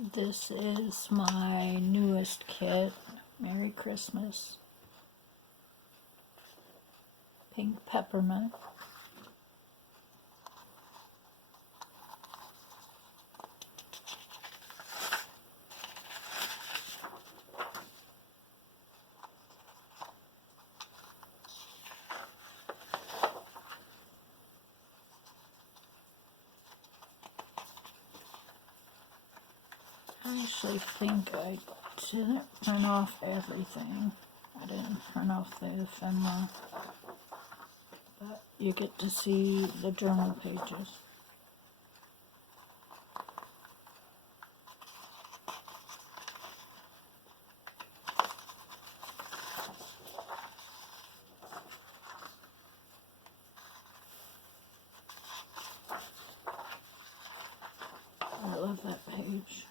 This is my newest kit. Merry Christmas. Pink Peppermint. I actually think I didn't print off everything. I didn't print off the ephemera, but you get to see the journal pages. I love that page.